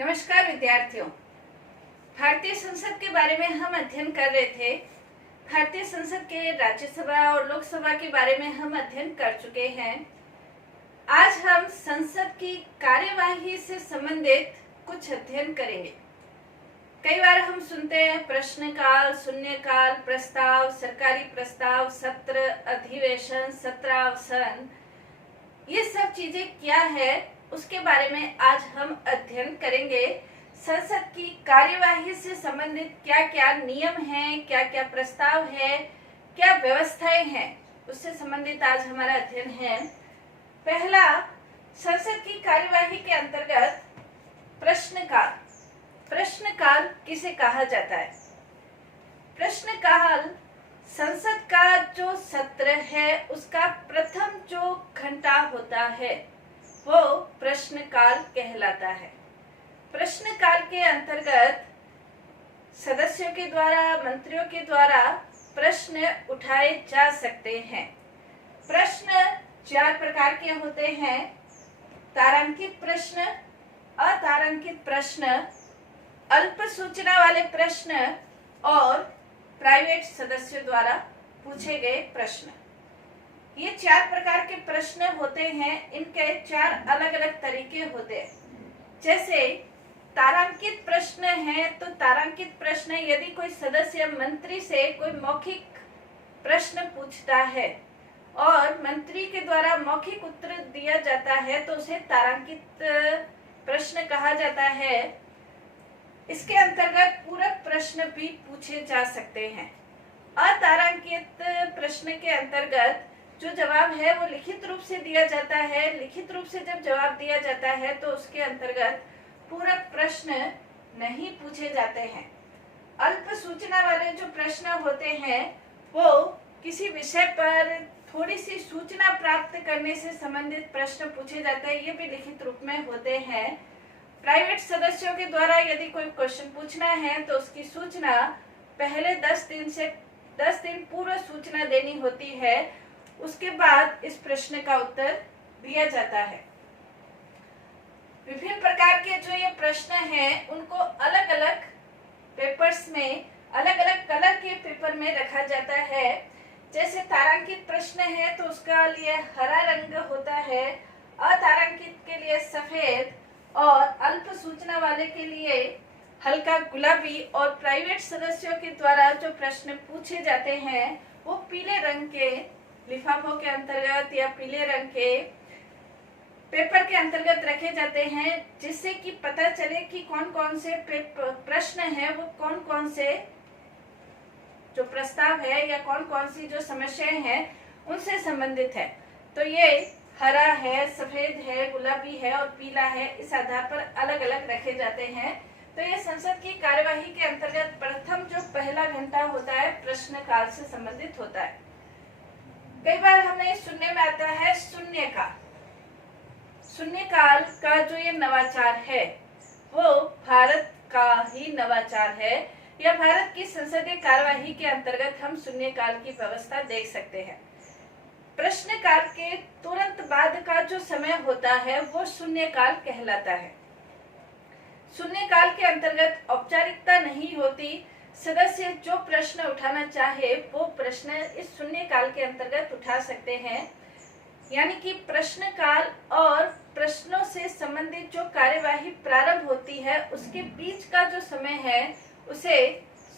नमस्कार विद्यार्थियों। भारतीय संसद के बारे में हम अध्ययन कर रहे थे। भारतीय संसद के राज्यसभा और लोकसभा के बारे में हम अध्ययन कर चुके हैं। आज हम संसद की कार्यवाही से संबंधित कुछ अध्ययन करेंगे। कई बार हम सुनते हैं प्रश्नकाल, शून्यकाल, प्रस्ताव, सरकारी प्रस्ताव, सत्र, अधिवेशन, सत्रावसान। ये सब चीजें क्या है उसके बारे में आज हम अध्ययन करेंगे। संसद की कार्यवाही से संबंधित क्या क्या नियम हैं, क्या क्या प्रस्ताव है, क्या व्यवस्थाएं हैं, उससे संबंधित आज हमारा अध्ययन है। पहला, संसद की कार्यवाही के अंतर्गत प्रश्नकाल। प्रश्नकाल किसे कहा जाता है? प्रश्नकाल संसद का जो सत्र है उसका प्रथम जो घंटा होता है वो प्रश्नकाल कहलाता है। प्रश्नकाल के अंतर्गत सदस्यों के द्वारा, मंत्रियों के द्वारा प्रश्न उठाए जा सकते हैं। प्रश्न 4 प्रकार के होते हैं: तारांकित प्रश्न, अतारांकित प्रश्न, अल्प सूचना वाले प्रश्न और प्राइवेट सदस्यों द्वारा पूछे गए प्रश्न। ये 4 प्रकार के प्रश्न होते हैं। इनके 4 अलग अलग तरीके होते हैं। जैसे तारांकित प्रश्न है तो तारांकित प्रश्न, यदि कोई सदस्य मंत्री से कोई मौखिक प्रश्न पूछता है और मंत्री के द्वारा मौखिक उत्तर दिया जाता है तो उसे तारांकित प्रश्न कहा जाता है। इसके अंतर्गत पूरक प्रश्न भी पूछे जा सकते हैं। अतारांकित प्रश्न के अंतर्गत जो जवाब है वो लिखित रूप से दिया जाता है। लिखित रूप से जब जवाब दिया जाता है तो उसके अंतर्गत पूरक प्रश्न नहीं पूछे जाते हैं। अल्प सूचना वाले जो प्रश्न होते हैं वो किसी विषय पर थोड़ी सी सूचना प्राप्त करने से संबंधित प्रश्न पूछे जाते हैं। ये भी लिखित रूप में होते हैं। प्राइवेट सदस्यों के द्वारा यदि कोई क्वेश्चन पूछना है तो उसकी सूचना पहले 10 दिन पूर्व सूचना देनी होती है। उसके बाद इस प्रश्न का उत्तर दिया जाता है। विभिन्न प्रकार के जो ये प्रश्न हैं उनको अलग अलग पेपर्स में, अलग अलग कलर के पेपर में रखा जाता है। जैसे तारांकित प्रश्न है तो उसका लिए हरा रंग होता है, अतारांकित के लिए सफेद और अल्प सूचना वाले के लिए हल्का गुलाबी, और प्राइवेट सदस्यों के द्वारा जो प्रश्न पूछे जाते हैं वो पीले रंग के लिफाफों के अंतर्गत या पीले रंग के पेपर के अंतर्गत रखे जाते हैं, जिससे कि पता चले कि कौन कौन से प्रश्न है वो कौन कौन से जो प्रस्ताव है या कौन कौन सी जो समस्याएं हैं उनसे संबंधित है। तो ये हरा है, सफेद है, गुलाबी है और पीला है, इस आधार पर अलग अलग रखे जाते हैं। तो ये संसद की कार्यवाही के अंतर्गत प्रथम जो पहला घंटा होता है प्रश्नकाल से संबंधित होता है। कई बार हमें सुनने में आता है शून्यकाल। शून्यकाल का जो ये नवाचार है वो भारत का ही नवाचार है, या भारत की संसदीय कार्यवाही के अंतर्गत हम शून्यकाल की व्यवस्था देख सकते हैं। प्रश्नकाल के तुरंत बाद का जो समय होता है वो शून्यकाल कहलाता है। शून्यकाल के अंतर्गत औपचारिकता नहीं होती। सदस्य जो प्रश्न उठाना चाहे वो प्रश्न इस शून्यकाल के अंतर्गत उठा सकते हैं। यानी कि प्रश्नकाल और प्रश्नों से संबंधित जो कार्यवाही प्रारंभ होती है उसके बीच का जो समय है उसे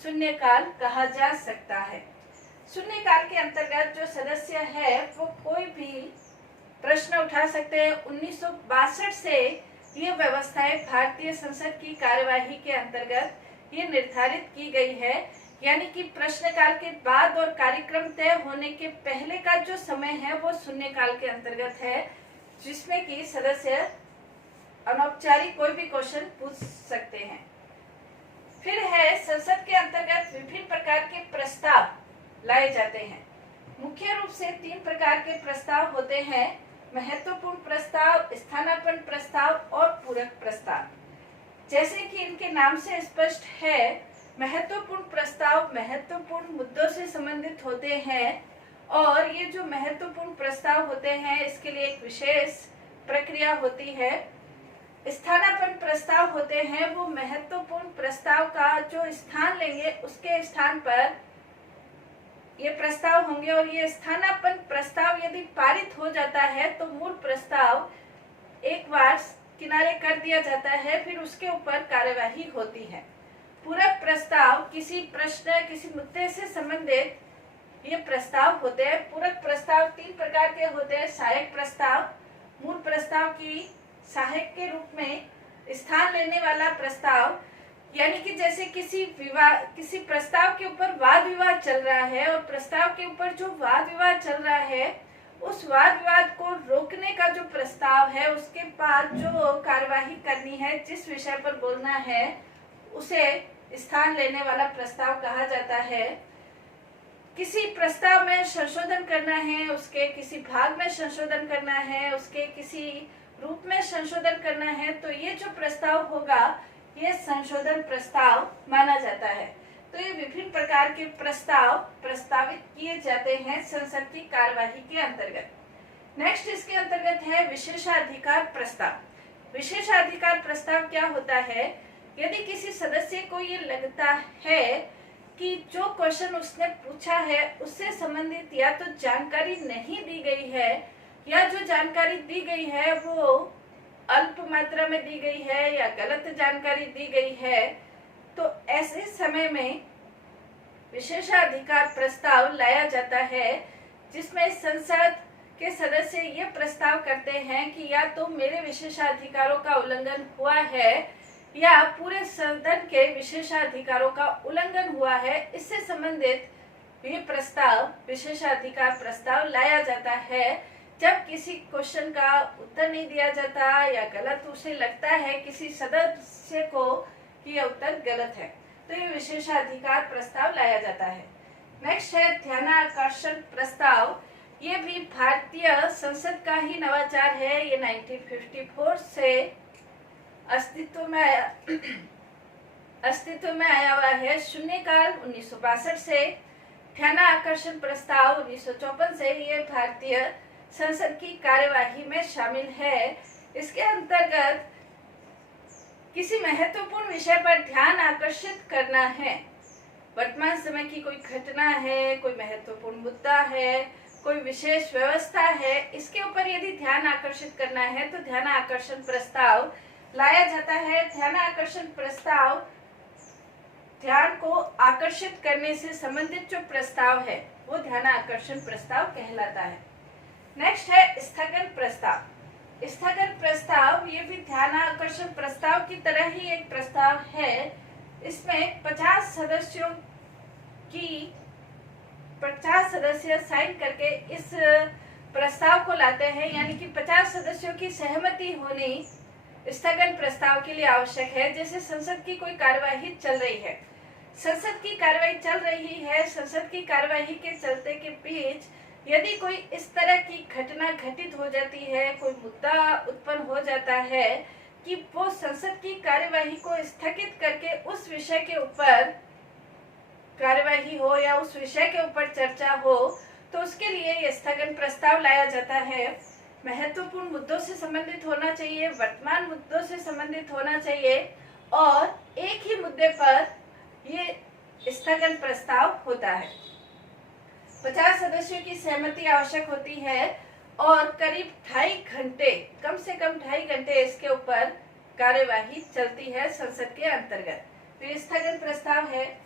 शून्यकाल कहा जा सकता है। शून्यकाल के अंतर्गत जो सदस्य है वो कोई भी प्रश्न उठा सकते हैं। 1962 से ये व्यवस्थाएं भारतीय संसद की कार्यवाही के अंतर्गत ये निर्धारित की गई है। यानी कि प्रश्नकाल के बाद और कार्यक्रम तय होने के पहले का जो समय है वो शून्यकाल के अंतर्गत है, जिसमें कि सदस्य अनौपचारिक कोई भी क्वेश्चन पूछ सकते हैं। फिर है संसद के अंतर्गत विभिन्न प्रकार के प्रस्ताव लाए जाते हैं। मुख्य रूप से 3 प्रकार के प्रस्ताव होते हैं: महत्वपूर्ण प्रस्ताव, स्थानापन्न प्रस्ताव और पूरक प्रस्ताव। जैसे कि इनके नाम से स्पष्ट है, महत्वपूर्ण प्रस्ताव महत्वपूर्ण मुद्दों से संबंधित होते हैं और ये जो महत्वपूर्ण प्रस्ताव होते हैं इसके लिए एक विशेष प्रक्रिया होती है। स्थानापन्न प्रस्ताव होते हैं वो महत्वपूर्ण प्रस्ताव का जो स्थान लेंगे उसके स्थान पर ये प्रस्ताव होंगे, और ये स्थानापन्न प्रस्ताव यदि पारित हो जाता है तो मूल प्रस्ताव एक बार किनारे कर दिया जाता है, फिर उसके ऊपर कार्यवाही होती है। पूरक प्रस्ताव किसी प्रश्न किसी मुद्दे से संबंधित ये प्रस्ताव होते हैं। पूरक प्रस्ताव 3 प्रकार के होते हैं। सहायक प्रस्ताव, मूल प्रस्ताव की सहायक के रूप में स्थान लेने वाला प्रस्ताव, यानी कि जैसे किसी प्रस्ताव के ऊपर वाद विवाद चल रहा है और प्रस्ताव के ऊपर जो वाद विवाद चल रहा है उस वाद विवाद को रोकने का जो प्रस्ताव है, उसके बाद जो कार्यवाही करनी है, जिस विषय पर बोलना है, उसे स्थान लेने वाला प्रस्ताव कहा जाता है। किसी प्रस्ताव में संशोधन करना है, उसके किसी भाग में संशोधन करना है, उसके किसी रूप में संशोधन करना है, तो ये जो प्रस्ताव होगा ये संशोधन प्रस्ताव माना जाता है। तो ये विभिन्न प्रकार के प्रस्ताव प्रस्तावित किए जाते हैं संसद की कार्यवाही के अंतर्गत। नेक्स्ट इसके अंतर्गत है विशेषाधिकार प्रस्ताव। विशेषाधिकार प्रस्ताव क्या होता है? यदि किसी सदस्य को ये लगता है कि जो क्वेश्चन उसने पूछा है उससे संबंधित या तो जानकारी नहीं दी गई है, या जो जानकारी दी गई है वो अल्प मात्रा में दी गई है या गलत जानकारी दी गई है, तो ऐसे समय में विशेषाधिकार प्रस्ताव लाया जाता है, जिसमें संसद के सदस्य ये प्रस्ताव करते हैं कि या तो मेरे विशेषाधिकारों का उल्लंघन हुआ है या पूरे सदन के विशेषाधिकारों का उल्लंघन हुआ है। इससे संबंधित ये प्रस्ताव विशेषाधिकार प्रस्ताव लाया जाता है जब किसी क्वेश्चन का उत्तर नहीं दिया जाता या गलत उसे लगता है किसी सदस्य को कि यह उत्तर गलत है, तो ये विशेषाधिकार प्रस्ताव लाया जाता है। नेक्स्ट है ध्यानाकर्षण प्रस्ताव। ये भी भारतीय संसद का ही नवाचार है। ये 1954 से अस्तित्व में आया हुआ है। शून्यकाल 1962 से, ध्यानाकर्षण प्रस्ताव 1954 से ये भारतीय संसद की कार्यवाही में शामिल है। इसके अंतर्गत किसी महत्वपूर्ण विषय पर ध्यान आकर्षित करना है। वर्तमान समय की कोई घटना है, कोई महत्वपूर्ण मुद्दा है, कोई विशेष व्यवस्था है, इसके ऊपर यदि ध्यान आकर्षित करना है तो ध्यान आकर्षण प्रस्ताव लाया जाता है। ध्यान आकर्षण प्रस्ताव ध्यान को आकर्षित करने से संबंधित जो प्रस्ताव है वो ध्यान आकर्षण प्रस्ताव कहलाता है। नेक्स्ट है स्थगन प्रस्ताव। स्थगन प्रस्ताव ये भी ध्यान आकर्षण प्रस्ताव की तरह ही एक प्रस्ताव है। इसमें 50 सदस्य साइन करके इस प्रस्ताव को लाते हैं, यानी कि 50 सदस्यों की सहमति होनी स्थगन प्रस्ताव के लिए आवश्यक है। जैसे संसद की कोई कार्यवाही चल रही है, संसद की कार्यवाही के चलते के बीच यदि कोई इस तरह की घटना घटित हो जाती है, कोई मुद्दा उत्पन्न हो जाता है कि वो संसद की कार्यवाही को स्थगित करके उस विषय के ऊपर कार्यवाही हो या उस विषय के ऊपर चर्चा हो, तो उसके लिए ये स्थगन प्रस्ताव लाया जाता है। महत्वपूर्ण मुद्दों से संबंधित होना चाहिए, वर्तमान मुद्दों से संबंधित होना चाहिए और एक ही मुद्दे पर ये स्थगन प्रस्ताव होता है। 50 सदस्यों की सहमति आवश्यक होती है और करीब 2.5 घंटे, कम से कम 2.5 घंटे इसके ऊपर कार्यवाही चलती है संसद के अंतर्गत। तो ये स्थगन प्रस्ताव है।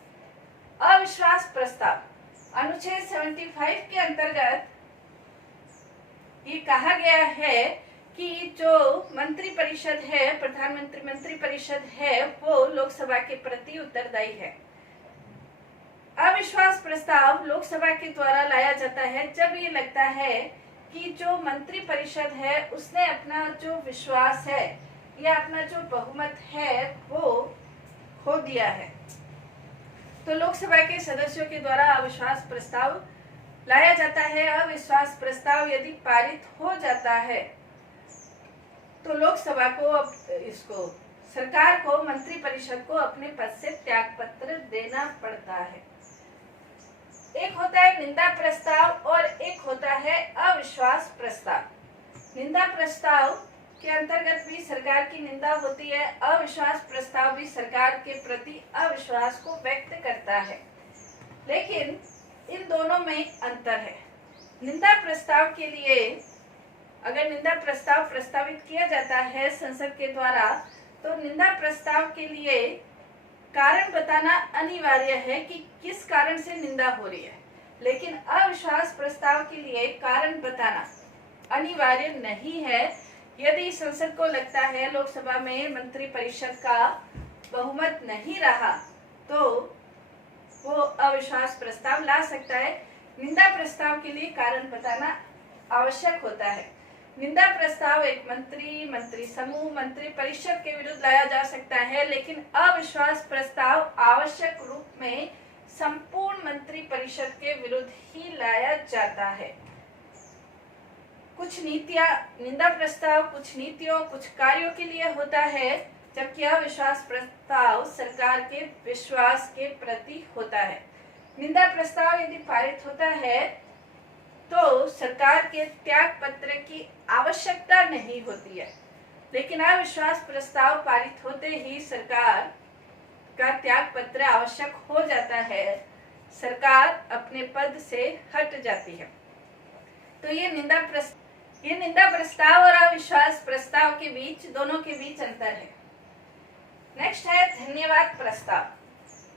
अविश्वास प्रस्ताव अनुच्छेद 75 के अंतर्गत ये कहा गया है कि जो मंत्री परिषद है, प्रधानमंत्री मंत्री परिषद है, वो लोकसभा के प्रति उत्तरदायी है। अविश्वास प्रस्ताव लोकसभा के द्वारा लाया जाता है जब ये लगता है कि जो मंत्री परिषद है उसने अपना जो विश्वास है या अपना जो बहुमत है वो खो दिया है। तो लोकसभा के सदस्यों के द्वारा अविश्वास प्रस्ताव लाया जाता है। अविश्वास प्रस्ताव यदि पारित हो जाता है तो लोकसभा को इसको सरकार को, मंत्री परिषद को अपने पद से त्याग पत्र देना पड़ता है। एक होता है निंदा प्रस्ताव और एक होता है अविश्वास प्रस्ताव। निंदा प्रस्ताव के अंतर्गत भी सरकार की निंदा होती है। अविश्वास प्रस्ताव भी सरकार के प्रति अविश्वास को व्यक्त करता है, लेकिन इन दोनों में अंतर है। निंदा प्रस्ताव के लिए अगर निंदा प्रस्ताव प्रस्तावित किया जाता है संसद के द्वारा, तो निंदा प्रस्ताव के लिए कारण बताना अनिवार्य है कि किस कारण से निंदा हो रही है, लेकिन अविश्वास प्रस्ताव के लिए कारण बताना अनिवार्य नहीं है। यदि संसद को लगता है लोकसभा में मंत्री परिषद का बहुमत नहीं रहा, तो वो अविश्वास प्रस्ताव ला सकता है। निंदा प्रस्ताव के लिए कारण बताना आवश्यक होता है। निंदा प्रस्ताव एक मंत्री, मंत्री समूह, मंत्री परिषद के विरुद्ध लाया जा सकता है, लेकिन अविश्वास प्रस्ताव आवश्यक रूप में संपूर्ण मंत्री परिषद के विरुद्ध ही लाया जाता है। कुछ नीतियां, निंदा प्रस्ताव कुछ नीतियों, कुछ कार्यों के लिए होता है, जबकि अविश्वास प्रस्ताव सरकार के विश्वास के प्रति होता है। निंदा प्रस्ताव यदि पारित होता है तो सरकार के त्याग पत्र की आवश्यकता नहीं होती है, लेकिन अविश्वास प्रस्ताव पारित होते ही सरकार का त्याग पत्र आवश्यक हो जाता है, सरकार अपने पद से हट जाती है। तो ये निंदा प्रस्ताव और अविश्वास प्रस्ताव के बीच, दोनों के बीच अंतर है। नेक्स्ट है धन्यवाद प्रस्ताव।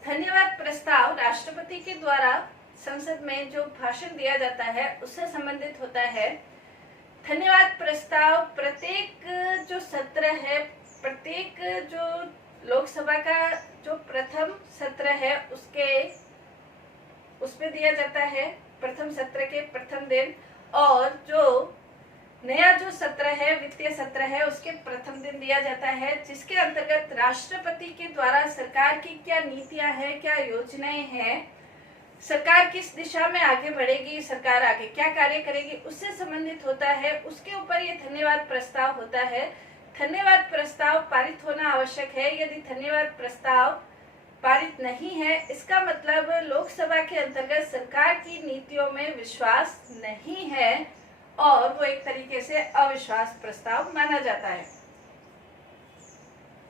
धन्यवाद प्रस्ताव राष्ट्रपति के द्वारा संसद में जो भाषण दिया जाता है उससे संबंधित होता है। धन्यवाद प्रस्ताव प्रत्येक जो सत्र है, प्रत्येक जो लोकसभा का जो प्रथम सत्र है उसमें दिया जाता है, प्रथम सत्र के प्रथम दिन, और जो नया जो सत्र है, वित्तीय सत्र है, उसके प्रथम दिन दिया जाता है, जिसके अंतर्गत राष्ट्रपति के द्वारा सरकार की क्या नीतियां हैं, क्या योजनाएं हैं, सरकार किस दिशा में आगे बढ़ेगी, सरकार आगे क्या कार्य करेगी, उससे संबंधित होता है। उसके ऊपर ये धन्यवाद प्रस्ताव होता है। धन्यवाद प्रस्ताव पारित होना आवश्यक है। यदि धन्यवाद प्रस्ताव पारित नहीं है, इसका मतलब लोकसभा के अंतर्गत सरकार की नीतियों में विश्वास नहीं है और वो एक तरीके से अविश्वास प्रस्ताव माना जाता है।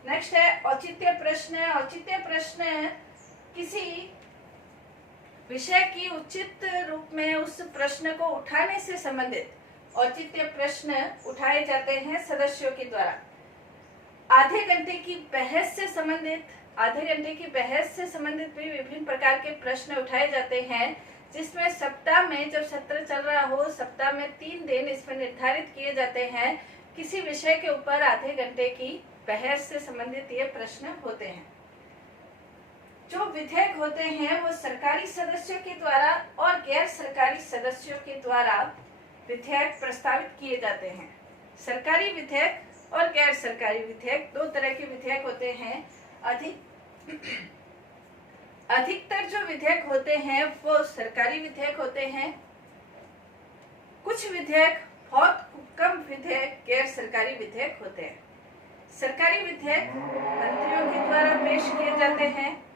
नेक्स्ट है औचित्य प्रश्न। औचित्य प्रश्न किसी विषय की उचित रूप में उस प्रश्न को उठाने से संबंधित औचित्य प्रश्न उठाए जाते हैं सदस्यों के द्वारा। आधे घंटे की बहस से संबंधित भी विभिन्न प्रकार के प्रश्न उठाए जाते हैं, जिसमें सप्ताह में जब सत्र चल रहा हो, सप्ताह में 3 दिन इसमें निर्धारित किए जाते हैं। किसी विषय के ऊपर आधे घंटे की बहस से संबंधित ये प्रश्न होते हैं। जो विधेयक होते हैं वो सरकारी सदस्यों के द्वारा और गैर सरकारी सदस्यों के द्वारा विधेयक प्रस्तावित किए जाते हैं। सरकारी विधेयक और गैर सरकारी विधेयक, 2 तरह के विधेयक होते हैं। अधिकतर जो विधेयक होते हैं वो सरकारी विधेयक होते हैं। कुछ विधेयक, बहुत कम विधेयक गैर सरकारी विधेयक होते हैं। सरकारी विधेयक मंत्रियों के द्वारा पेश किए जाते हैं।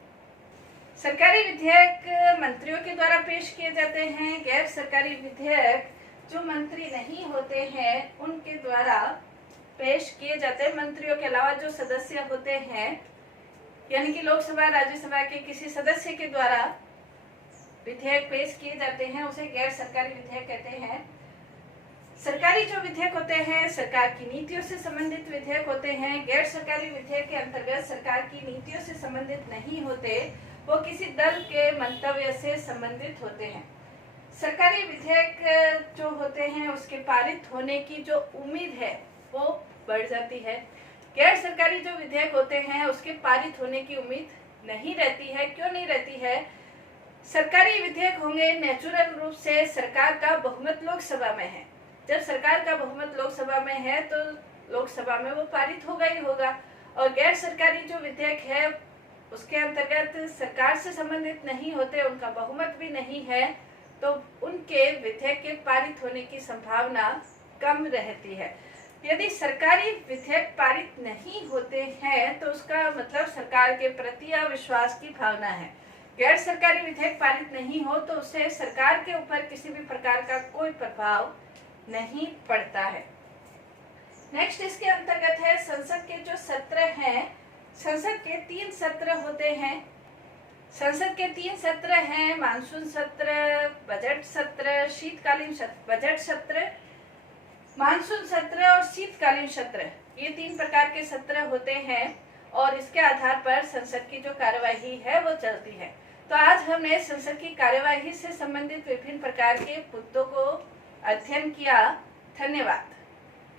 सरकारी विधेयक मंत्रियों के द्वारा पेश किए जाते हैं। गैर सरकारी विधेयक जो मंत्री नहीं होते हैं उनके द्वारा पेश किए जाते हैं। मंत्रियों के अलावा जो सदस्य होते हैं, यानी कि लोकसभा राज्यसभा के किसी सदस्य के द्वारा विधेयक पेश किए जाते हैं, उसे गैर सरकारी विधेयक कहते हैं। सरकारी जो विधेयक होते हैं सरकार की नीतियों से संबंधित विधेयक होते हैं। गैर सरकारी विधेयक के अंतर्गत सरकार की नीतियों से संबंधित नहीं होते, वो किसी दल के मंतव्य से संबंधित होते हैं। सरकारी विधेयक जो होते हैं उसके पारित होने की जो उम्मीद है वो बढ़ जाती है। गैर सरकारी जो विधेयक होते हैं उसके पारित होने की उम्मीद नहीं रहती है। क्यों नहीं रहती है? सरकारी विधेयक होंगे नेचुरल रूप से सरकार का बहुमत लोकसभा में है। जब सरकार का बहुमत लोकसभा में है तो लोकसभा में वो पारित होगा ही होगा। और गैर सरकारी जो विधेयक है उसके अंतर्गत सरकार से संबंधित नहीं होते, उनका बहुमत भी नहीं है, तो उनके विधेयक के पारित होने की संभावना कम रहती है। यदि सरकारी विधेयक पारित नहीं होते हैं तो उसका मतलब सरकार के प्रति अविश्वास की भावना है। गैर सरकारी विधेयक पारित नहीं हो तो उससे सरकार के ऊपर किसी भी प्रकार का कोई प्रभाव नहीं पड़ता है। नेक्स्ट इसके अंतर्गत है संसद के जो सत्र हैं। संसद के 3 सत्र होते हैं। संसद के 3 सत्र हैं, मानसून सत्र, बजट सत्र, शीतकालीन बजट सत्र, मानसून सत्र और शीतकालीन सत्र। ये 3 प्रकार के सत्र होते हैं और इसके आधार पर संसद की जो कार्यवाही है वो चलती है। तो आज हमने संसद की कार्यवाही से संबंधित विभिन्न प्रकार के मुद्दों को अध्ययन किया। धन्यवाद।